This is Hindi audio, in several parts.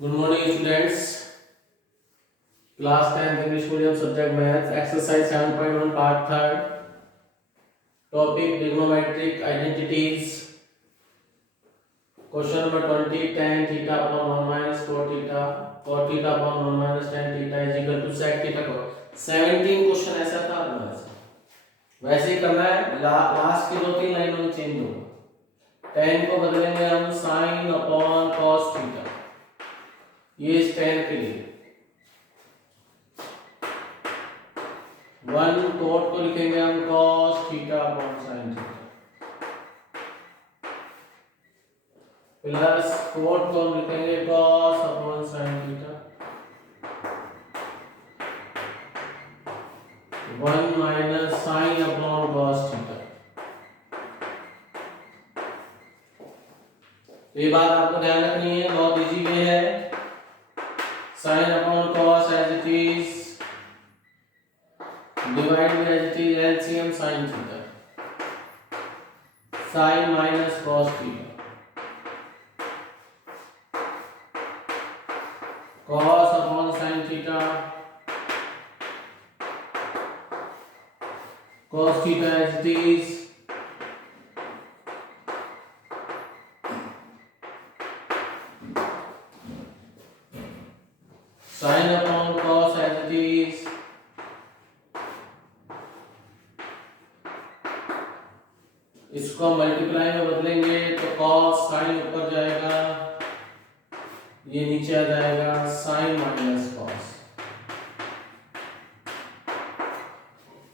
Good morning, students. Class 10th English Medium Subject Math. Exercise 7.1 Part 3rd. Topic Trigonometric Identities. Question number 20. Tan theta upon 1 minus cot theta. Cot theta upon 1 minus tan theta is equal to sec theta cot. 17 question ऐसा था ना वैसे ही करना है। लास्ट की दो तीन लाइनों में चेंज होगा। tan को बदलेंगे हम sin अपॉन cos थीटा। ये tan के लिए 1 कोट को लिखेंगे हम cos theta upon sin theta plus coat को हम लिखेंगे cos upon sin theta 1 minus sin upon cos theta. तो ये बात आपको ध्यान रखनी है, बहुत इजी वे है। sin upon cos as it is, divide में as it is LCM sin theta, sin minus cos theta, cos upon sin theta, cos theta as it is, sin upon cos as it is, इसको मल्टीप्लाई में बदलेंगे तो cos sin ऊपर जाएगा, ये नीचे आ जाएगा sin माइनस cos,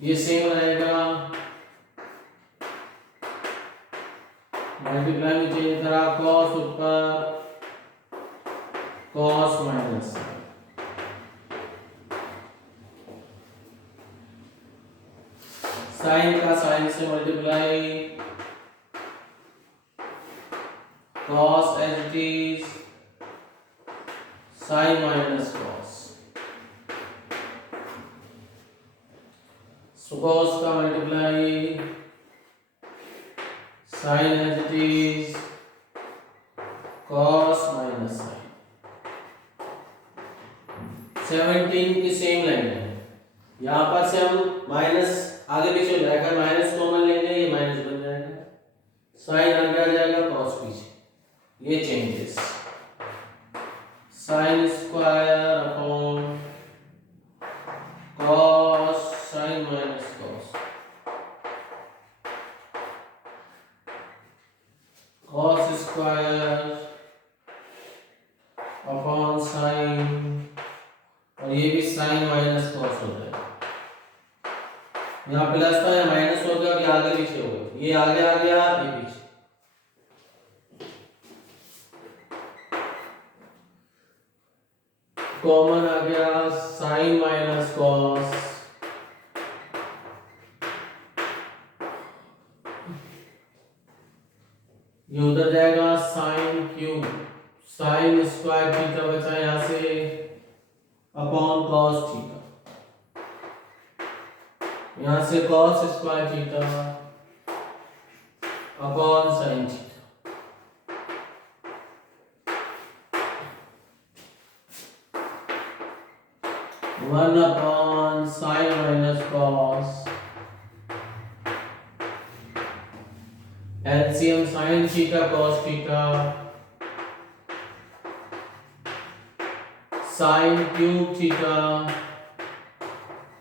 ये सेम रहेगा। मल्टीप्लाई में चेंज करा, cos ऊपर cos माइनस, sin का sin से multiply, cos as it is, sin minus cos, so cos का multiply, sin as it is, cos minus sin। 17 की सेम लाइन है। यहाँ पर से हम माइनस आगे पीछे हो जाएगा, माइनस कॉमन लेंगे, ये माइनस बन जाएगा, साइन आगे आ जाएगा, कॉस पीछे, ये changes. Sine square upon cos, sine minus cos, cos square upon sine, और ये भी साइन माइनस कॉस हो जाएगा। यहाँ प्लस था, यहाँ माइनस हो गया, और ये आगे पीछे हो गया, ये आगे आ गया, ये पीछे। कॉमन आ गया साइन माइनस कॉस, ये उधर जाएगा sine cube, sine square theta बचा यहाँ से अपॉन कॉस थीटा, यहाँ से cos square theta upon sine theta. One upon sine minus cos, LCM sine theta cos theta, sine cube theta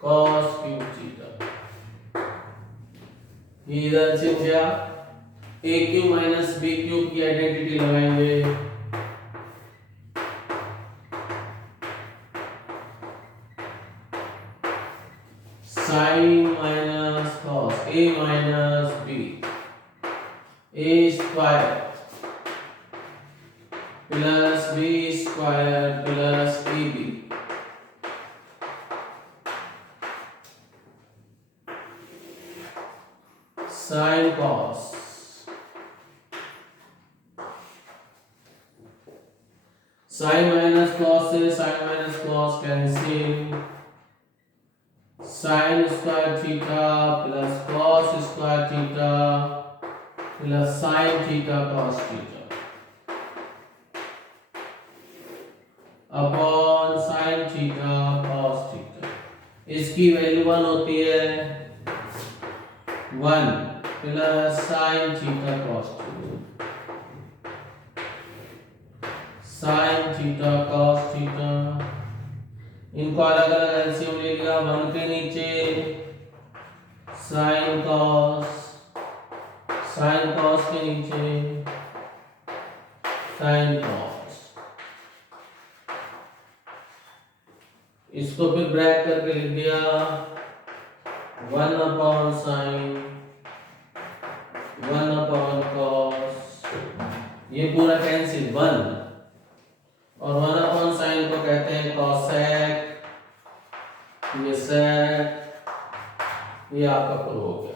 cos cube theta, ये इधर से हो गया। A cube minus B cube की आइडेंटिटी लगाएंगे, sine minus cos, A minus B, A square plus B square plus A B, sine cos, sine minus cos से sine minus cos cancel, sine square theta plus cos square theta plus sine theta cos theta, upon sine theta cos theta. इसकी वैल्यू 1 होती है 1 plus sine theta cos theta, sine theta cos theta. इनको अलग अलग एलसीएम ले लिया, 1 के नीचे साइन कॉस, साइन कॉस के नीचे साइन कॉस। इसको फिर ब्रैकेट करके लिख दिया 1 अपॉन साइन 1 अपॉन कॉस, ये पूरा कैंसिल 1, और 1 अपॉन साइन को कहते हैं कॉसेक, ये सेक, ये आपका प्रूव हो गया।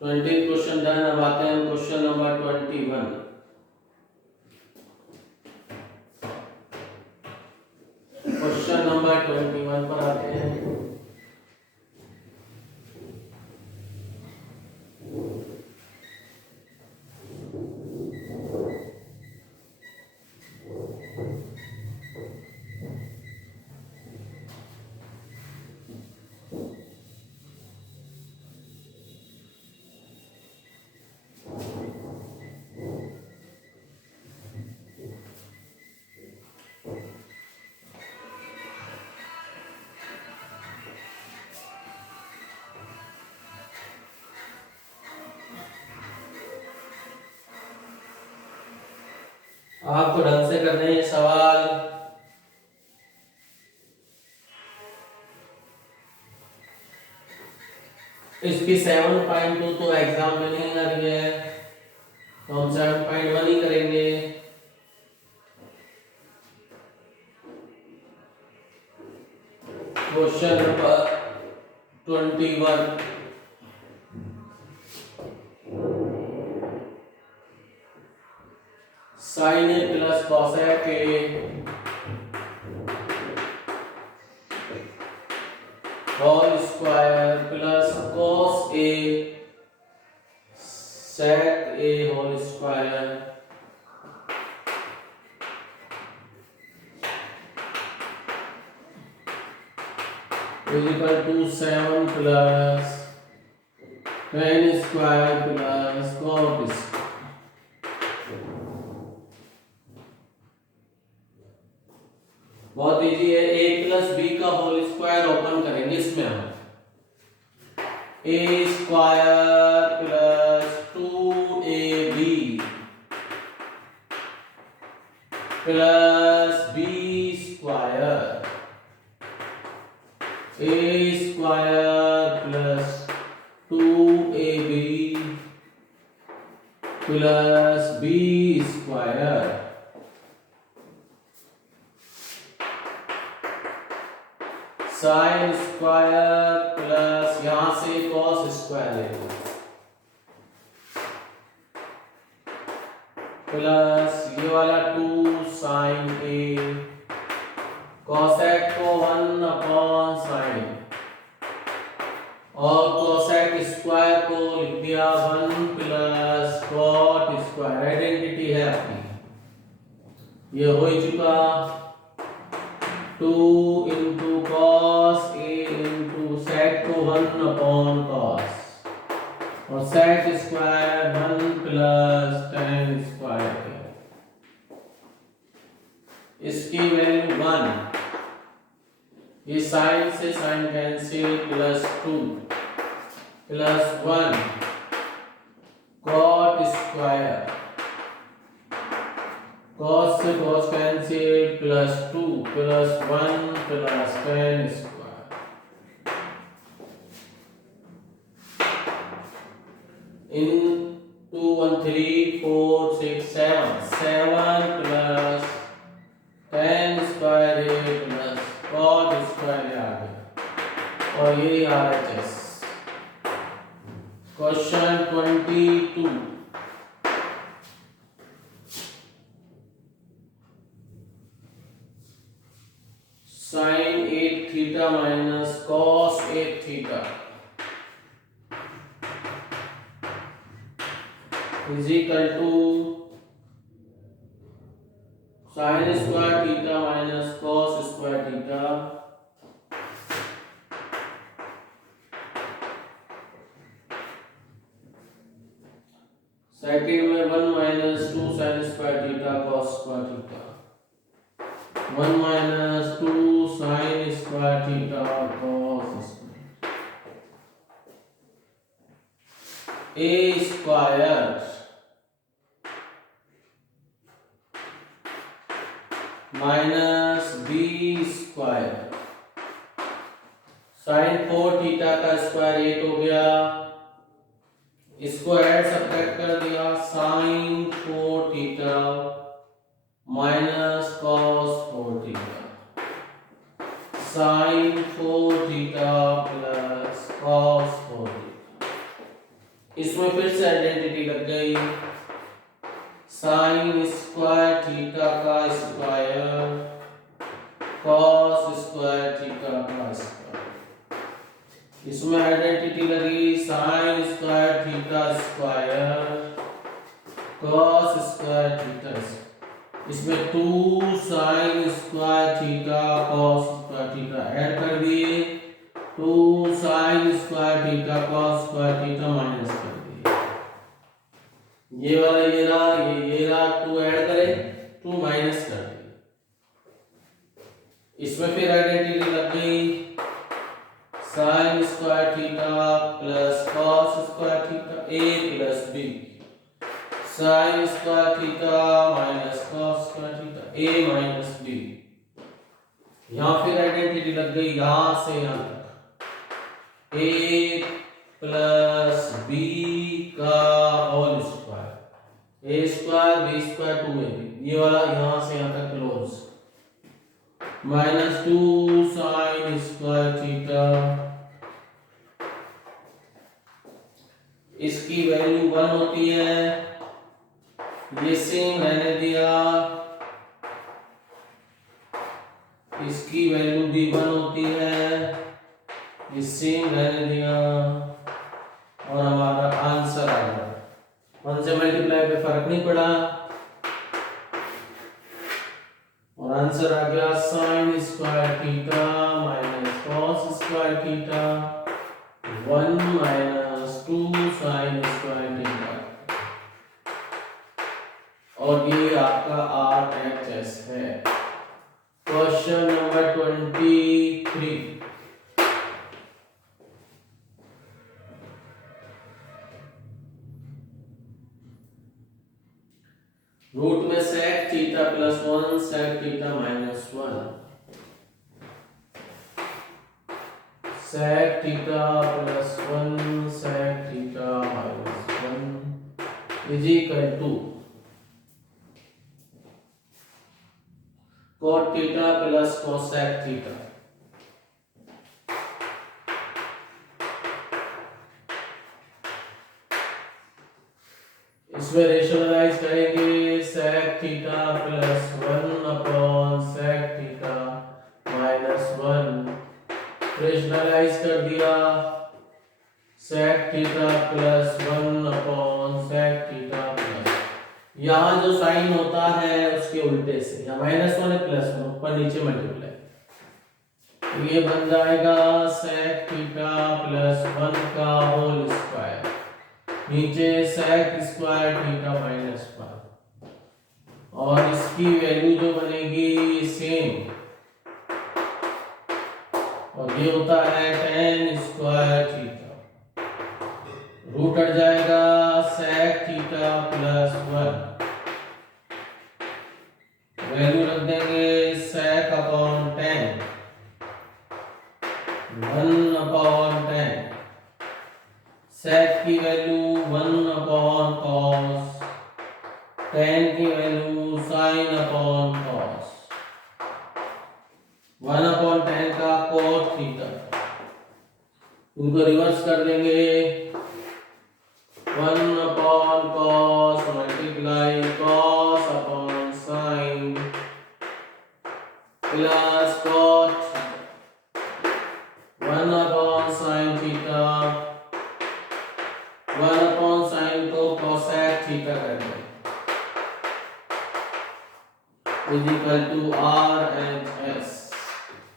20 क्वेश्चन डन। अब आते हैं क्वेश्चन नंबर 21। क्वेश्चन नंबर 21 पर आते हैं। आपको ढंग से करने हैं सवाल। इसकी 7.2 तो एग्जाम में नहीं आ रही है, तो हम 7.1 ही करेंगे। Question number 21। Sine A plus cosec A whole square plus cos A sec A whole square is equal to 7 plus tan square plus cot square. बहुत इजी है। a प्लस बी का होल स्क्वायर ओपन करेंगे, इसमें हम a square plus 2ab plus b square, a square plus 2ab plus b square sine square plus यहां से कॉस स्क्वायर लेंगे प्लस ये वाला 2 साइन ए, कॉसेक को 1 अपॉन साइन, और कॉसेक स्क्वायर को लिख दिया 1 प्लस कॉट स्क्वायर। आइडेंटिटी है अपनी, ये हो ही चुका। 2 into cos A into sec को 1 अपॉन कॉस, और sec square 1 plus tan square. इसकी वैल्यू 1, ये साइन से sine cancel plus 2 plus 1 cot square, cos से cos cancel plus 2 plus 1 plus tan square. इन 2 1 3 4 6 7 plus tan square A plus cot square आ गया, और ये RHS। Question 22। Sine 8 theta minus cos 8 theta is equal to sine square theta minus cos square theta second में 1 minus 2 sine square theta cos square theta 1 minus 2 sine square theta cos A square minus B square sine 4 theta का स्क्वायर 8 हो गया, इसको ऐड सब्ट्रैक्ट कर दिया, sine 4 theta minus cos 4 theta sine 4 theta plus cos 4 theta. इसमें फिर से आइडेंटिटी लग गई, साइन स्क्वायर थीटा का स्क्वायर कॉस स्क्वायर थीटा का स्क्वायर, इसमें आइडेंटिटी लगी, sign square theta square cos square theta, इसमें 2 sine square theta cos square theta add कर दिए, 2 sine square theta cos square theta minus कर दिए, ये वाला ये रहा 2 ऐड करें 2 माइनस कर दिए, इसमें फिर आइडेंटिटी लग गई, sine square theta plus cos square theta A plus B, sine square theta minus cos square theta A minus B, यहां फिर आइडेंटिटी लग गई, यहां से यहां तक ए प्लस बी का whole square, A square B square 2ab, ये वाला यहां से यहां तक close, minus 2 sine square theta, इसकी वैल्यू 1 होती है, ये सेम रहने दिया, इसकी वैल्यू भी 1 होती है, ये सेम रहने दिया, और हमारा आंसर आ गया, 1 से मल्टीप्लाई पे फर्क नहीं पड़ा, और आंसर आ गया sine square theta minus cos square theta 1 minus 2 sine square theta, और ये आपका RHS है। क्वेश्चन नंबर 23, रूट में sec theta plus 1 sec theta minus 1, sec theta plus 1 sec theta minus 1 is equal to cot theta plus cosec theta, इसमें रेशनलाइज करेंगे, sec theta plus 1 upon sec theta minus 1, rationalise कर दिया, sec theta plus 1 upon sec theta plus, यहाँ जो साइन होता है उसके उल्टे से, या माइनस 1 प्लस 1 ऊपर नीचे मल्टीप्लाई, तो ये बन जाएगा sec थीटा प्लस 1 का होल स्क्वायर, नीचे sec स्क्वायर थीटा माइनस 1, और इसकी वैल्यू जो बनेगी सेम, और ये होता है tan स्क्वायर थीटा, रूट हट जाएगा, sec थीटा प्लस 1, वैल्यू रख देंगे sec upon tan 1 upon tan, sec की वैल्यू 1 अपॉन cos, tan की value sin upon cos, 1 upon tan का cot थीटा, उनको रिवर्स कर देंगे, 1 upon cos multiply cos upon sin plus cot, 1 upon sin theta, 1 upon sin को cosec थीटा कर दें, is equal to R H S.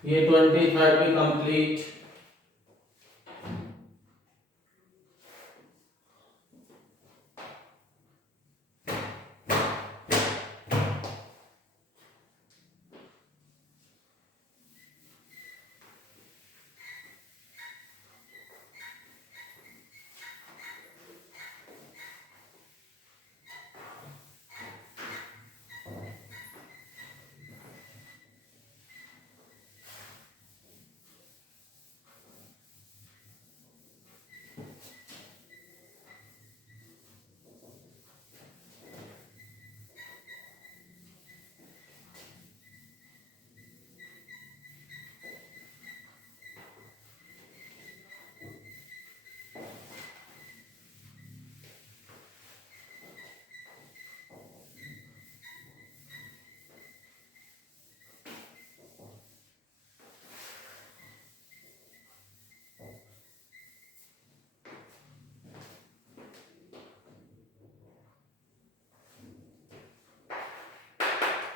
ये 23 भी complete.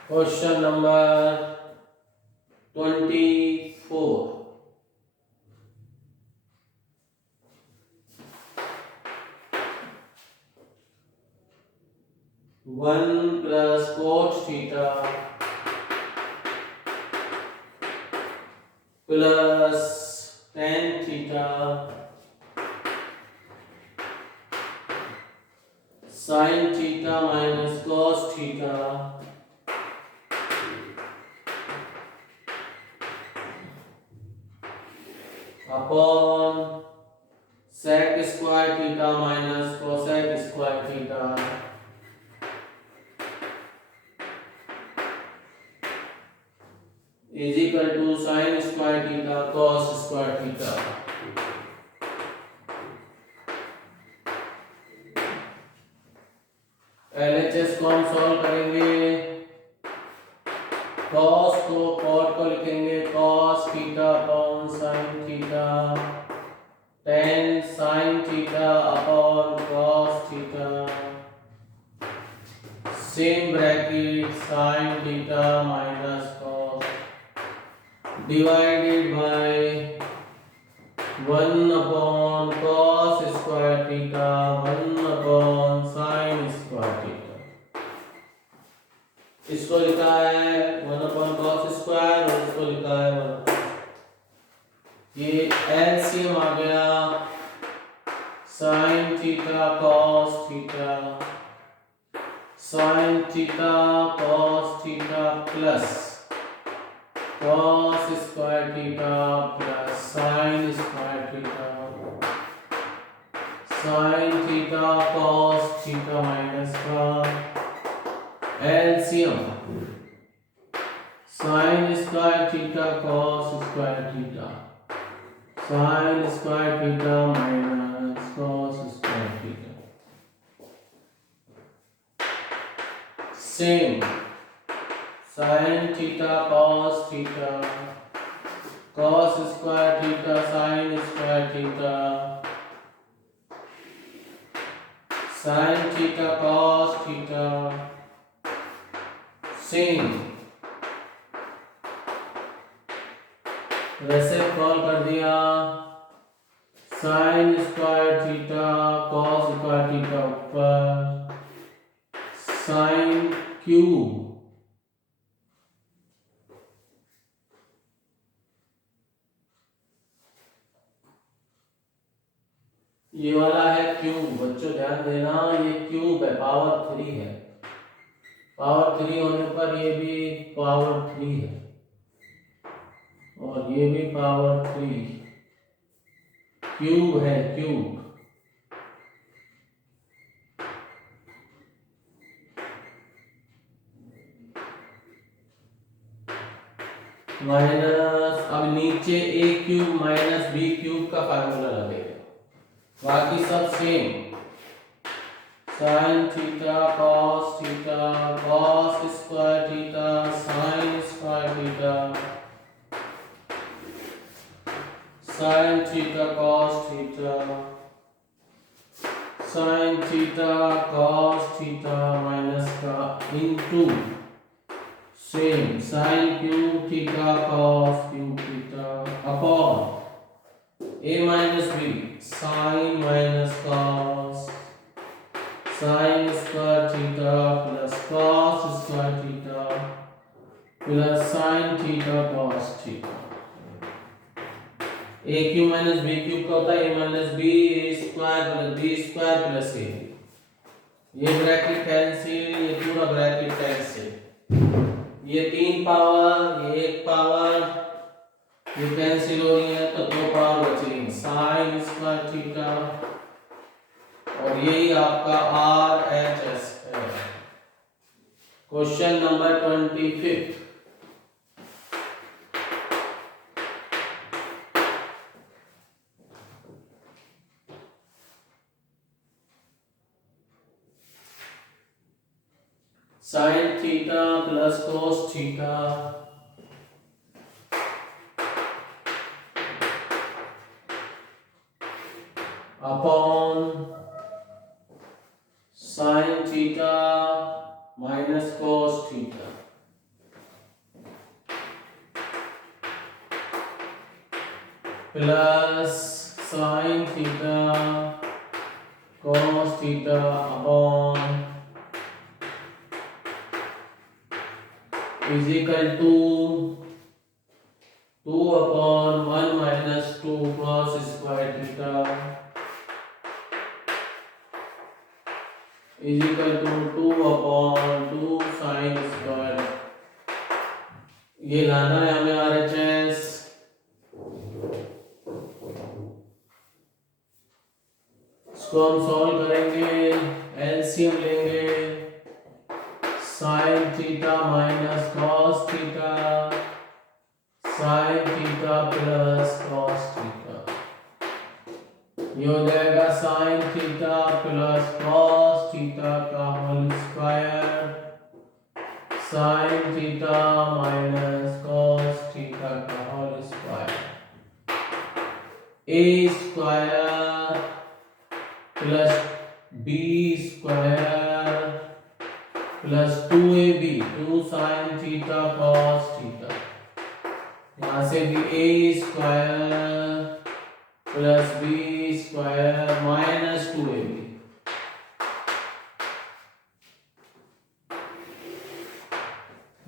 Question number 24। One plus cot theta plus ten theta sine theta minus cos theta upon sec square theta minus cosec square theta is equal to sin square theta cos square theta. LHS को हम सॉल्व करेंगे। cos को cot को लिखेंगे cos theta upon sin theta, tan sin theta upon cos theta, same bracket sin theta minus cos divided by 1 upon cos square theta 1 upon sin square theta. इसको लिखा है 1 अपॉन cos स्क्वायर और इसको लिखा है 1। ये एलसीएम आ गया sin theta cos theta sin theta cos theta plus cos square theta plus sin square theta sin theta cos theta minus का LCM sin square theta cos square theta sin square theta minus cos square theta same sin theta cos theta cos square theta sin square theta sin theta cos theta same. वैसे कॉल कर दिया sin square theta cos square theta ऊपर sin क्यूब ये वाला है क्यूब। बच्चों ध्यान देना, ये क्यूब है, पावर 3 है। पावर 3 होने पर ये भी पावर 3 है और ये भी पावर 3। क्यूब है क्यूब। माइनस अब नीचे ए क्यूब माइनस बी क्यूब का फार्मूला लगेगा, बाकी सब same. sin theta cos theta cos square theta sin square theta sin theta cos theta sin theta cos theta minus का into same sin cube theta cos cube theta upon a minus b sin minus cos sin square theta plus cos square theta plus sin theta cos theta. A cube minus B cube का होता है A minus B square plus B square plus A. ये ब्रैकेट कैंसिल, ये पूरा ब्रैकेट कैंसिल, ये 3 पावर ये 1 पावर ये कैंसिल हो रही है तो 2 पावर बचेंगी साइन स्क्वायर थीटा और यही आपका आर एच एस है। क्वेश्चन number 25 sin theta plus cos theta upon sin theta minus cos theta plus sin theta cos theta upon is equal to 2 upon 1 minus 2 cos square theta is equal to 2 upon 2 sin square। ये लाना है हमें RHS, इसको हम सॉल्व करेंगे, एलसीएम लेंगे sin theta minus cos theta sin theta plus cos theta, ये हो जाएगा sin theta plus cos theta का whole square sin theta minus cos theta का whole square a square plus b square plus 2ab 2 sin theta cos theta, यहाँ से भी a square plus b square minus 2ab,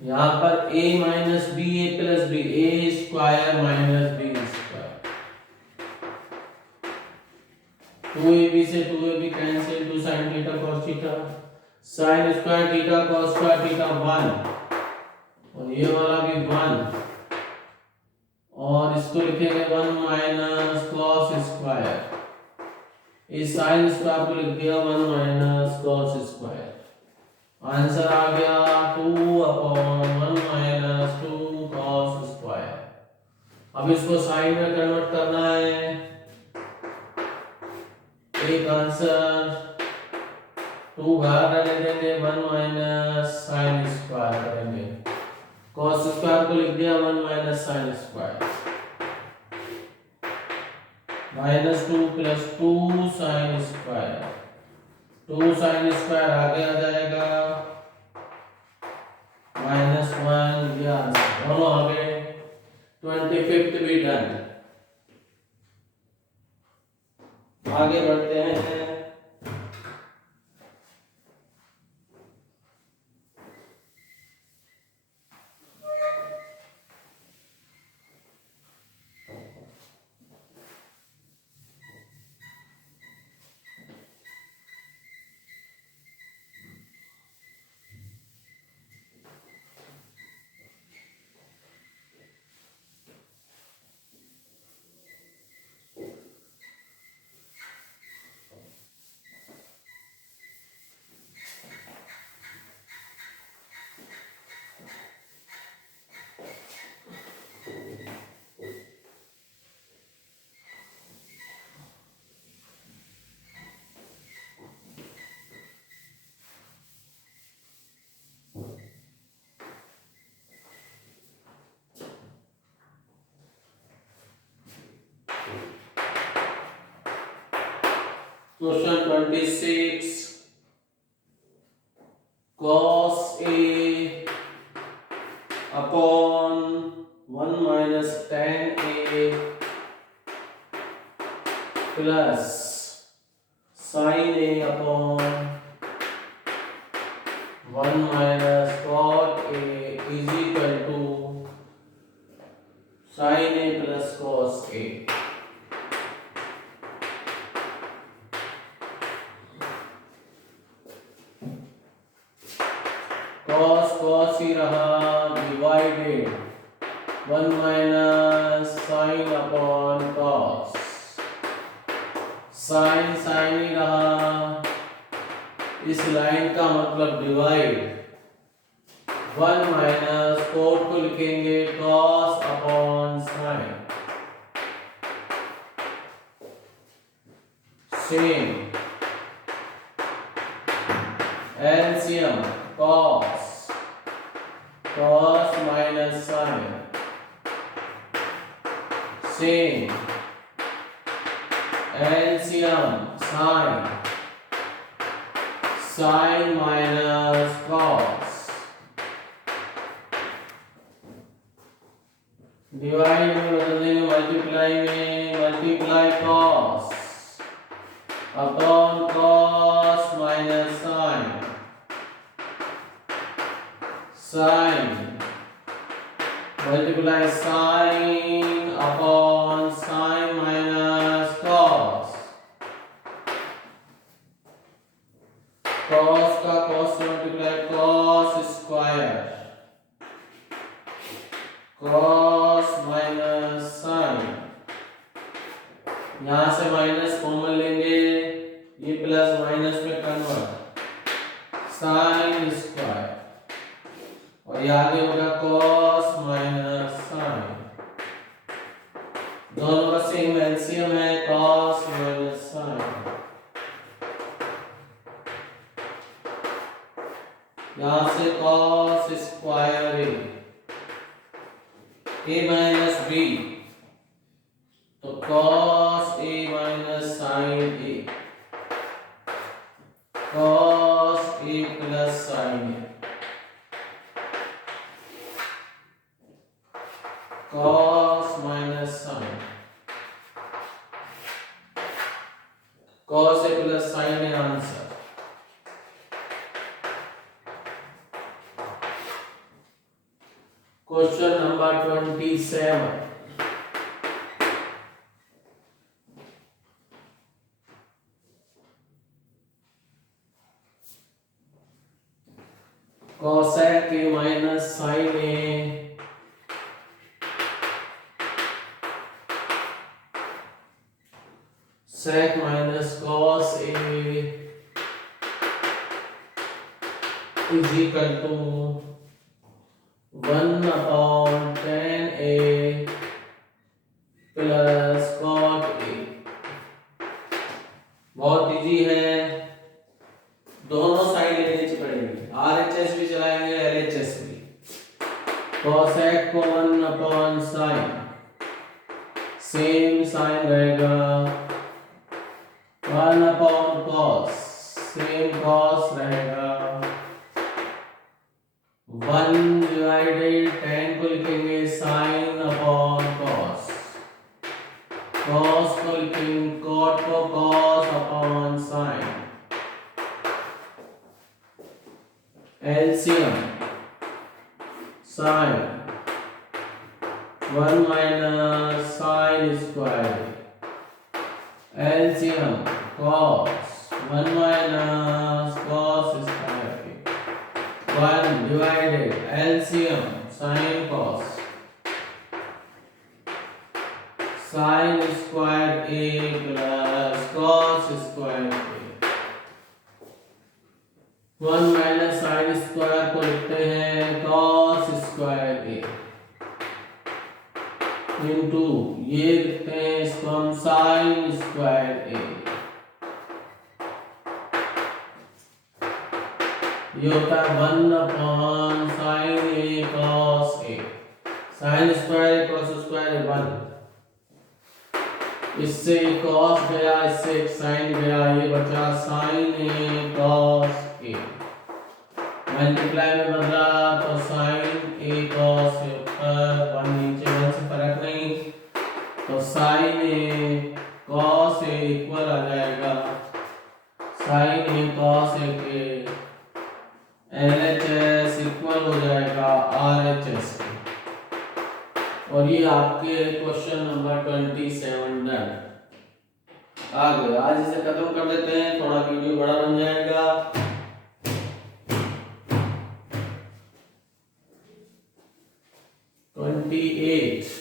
यहाँ पर a minus b a plus b a square minus b square 2ab से 2ab cancel 2 sin theta cos theta sin square theta cos square theta 1 और ये वाला भी 1 और इसको लिखेंगे 1 माइनस cos स्क्वायर, इस sin स्क्वायर को लिख दिया 1 माइनस cos स्क्वायर, आंसर आ गया 2 अपॉन 1 माइनस 2 cos स्क्वायर। अब इसको साइन में कन्वर्ट करना है, एक आंसर 2 बाहर रहने देंगे 1 माइनस साइन स्क्वायर करेंगे, cos स्क्वायर को लिख दिया 1 minus sine square minus 2 plus 2 sine square 2 sine square आगे आ जाएगा माइनस 1, ये आंसर दोनों आ गए। 25th भी डन। आगे बढ़ते हैं। Question 26 cos A upon 1 minus 10a plus sine a upon 1 minus cot a is equal to sine a plus cos a। cos ही रहा divided 1 minus sine upon cos, sine ही रहा, इस लाइन का मतलब डिवाइड, 1 माइनस कोट को लिखेंगे cos upon sine, same LCM cos minus sine, same LCM sine minus cos, divide में बदल देंगे मल्टीप्लाई में, multiply cos upon cos minus sine multiply sine upon sine minus cos, cos का cos से multiply cos square, cos minus sine, यहां से माइनस कॉमन लेंगे, ये प्लस माइनस में कन्वर्ट, साइन स्क्वायर, और ये आगे होगा cos माइनस साइन, दोनों का सेम एलसीएम है cos माइनस साइन, यहां से cos square a minus b, तो cos a minus sine a, cos a plus sine a, cos minus sine, cos a plus sine है answer. Question number 27, cosec a minus sine a sec minus cos a is equal to 1 upon 10a plus cot a। बहुत इजी है, दोनों साइड लेनी पड़ेगी, RHS भी चलाएंगे LHS भी। cosec को 1 अपॉन साइन, सेम साइन रहेगा, 1 अपॉन cos, सेम cos रहेगा, 1 डिवाइडेड 10 को लिखेंगे साइन अपॉन cos, cos को लिखेंगे cot को cos upon sine, LCM sine 1 minus sine square, LCM cos 1 minus cos square, 1 divided LCM sine cos, sine square a plus cos square a, 1 minus sine square को लिखते हैं cos स्क्वायर a इंटू ये लिखते हैं इसको हम साइन स्क्वायर a, ये होता है 1 upon sine a cos a, sine square cos square 1, इससे cos गया, इससे साइन गया, ये बचा sine a cos a, multiply में बदला तो साइन a cos और ये आपके क्वेश्चन नंबर 27 डन। आगे आज इसे खत्म कर देते हैं, थोड़ा वीडियो बड़ा बन जाएगा। Twenty eight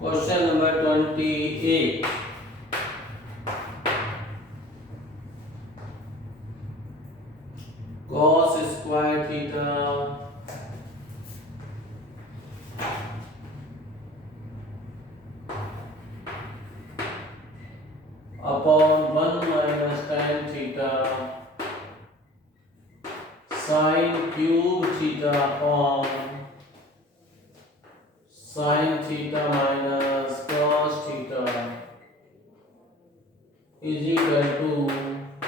question number 28 cos square theta upon 1 minus tan theta sin cube theta upon sin theta minus cos theta is equal to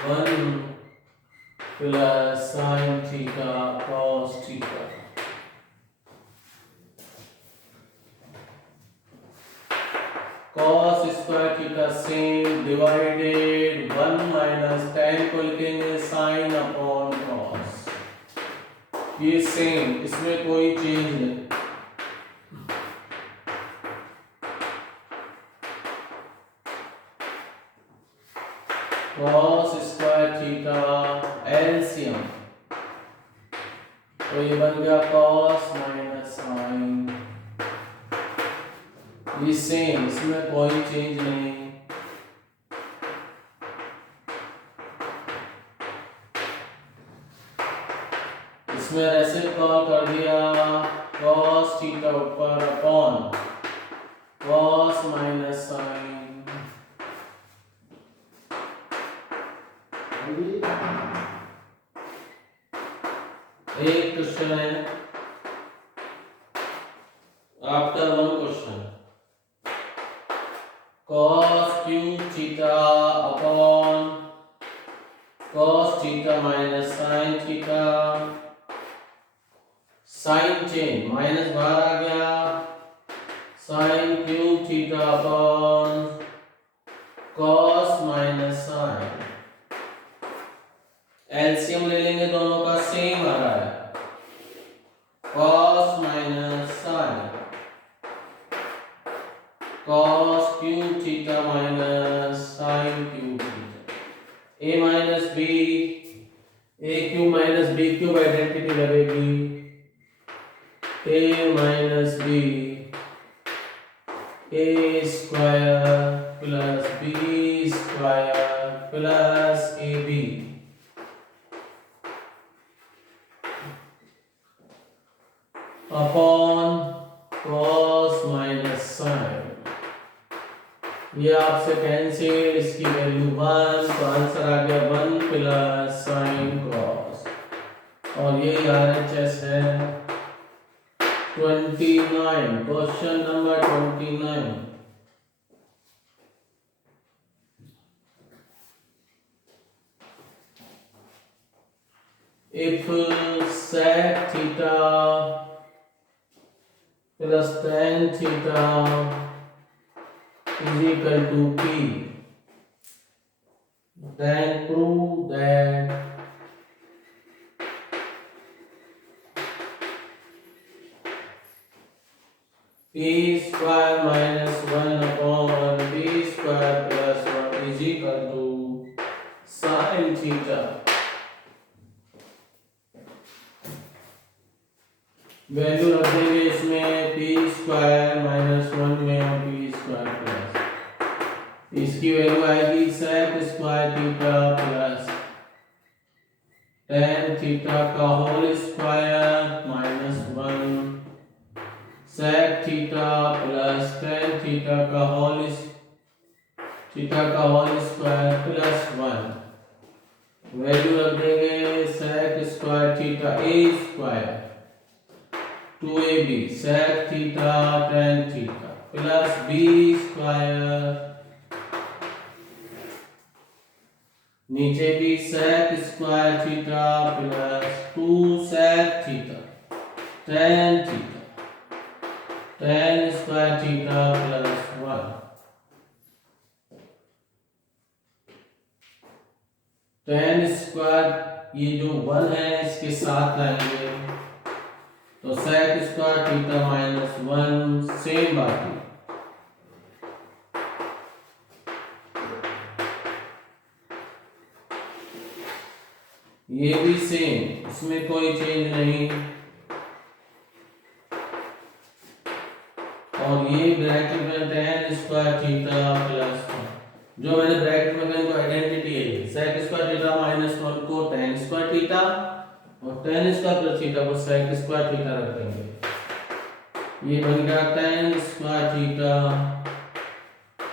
1 plus sin theta cos theta. Cos square theta same divided 1 minus tan को लिखेंगे sin अपॉन cos, ये सेम, इसमें कोई चेंज नहीं। cos स्क्वायर थीटा एलसीएम, तो ये बन गया cos माइनस sin, ये सेम, इसमें कोई चेंज नहीं। इसमें रेसिप्रोकल कर दिया, cos थीटा ऊपर अपॉन cos माइनस sin। एक क्वेश्चन है after one question, cos cube theta upon cos theta minus sin theta, sign change, minus बाहर आ गया, sin cube theta upon cos minus sin, LCM ले लेंगे दोनों का, सेम आ रहा है, cos minus sin, cos cube theta minus sin cube theta, a minus B, a cube minus B cube identity लगेगी, a minus B a square plus b square plus ab upon cos minus sin, ये आपसे कैंसिल, इसकी वैल्यू 1, तो आंसर आ गया 1 प्लस sin cos, और ये RHS है 29, question number 29। If sec theta plus tan theta is equal to t, then prove that a square minus 1 upon 1 b square plus 1 is equal to sin theta। Value रख देंगे इसमें पी स्क्वायर माइनस 1 में और पी स्क्वायर प्लस, इसकी वैल्यू आएगी sec square theta plus tan theta का whole square minus 1 sec theta plus tan theta का होल स्क्वायर प्लस 1। वैल्यू रख देंगे sec square theta a square 2ab sec theta tan theta plus b square, नीचे भी sec square theta plus 2 sec theta tan square theta plus 1। tan square ये जो 1 है इसके साथ लाएंगे तो sec square theta minus 1 same बात है। ये भी सेम, इसमें कोई चेंज नहीं। और ये ब्रैकेट में tan स्क्वायर थीटा प्लस 1, जो मैंने ब्रैकेट में इनको आइडेंटिटी है sec स्क्वायर थीटा माइनस 1 को tan स्क्वायर थीटा और tan स्क्वायर प्लस थीटा को sec स्क्वायर थीटा रख देंगे। ये बन गया tan square theta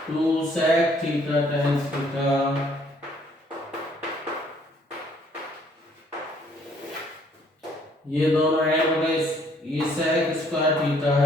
2 sec theta tan theta, ये दोनों ऐड हो गए, ये sec स्क्वायर थीटा है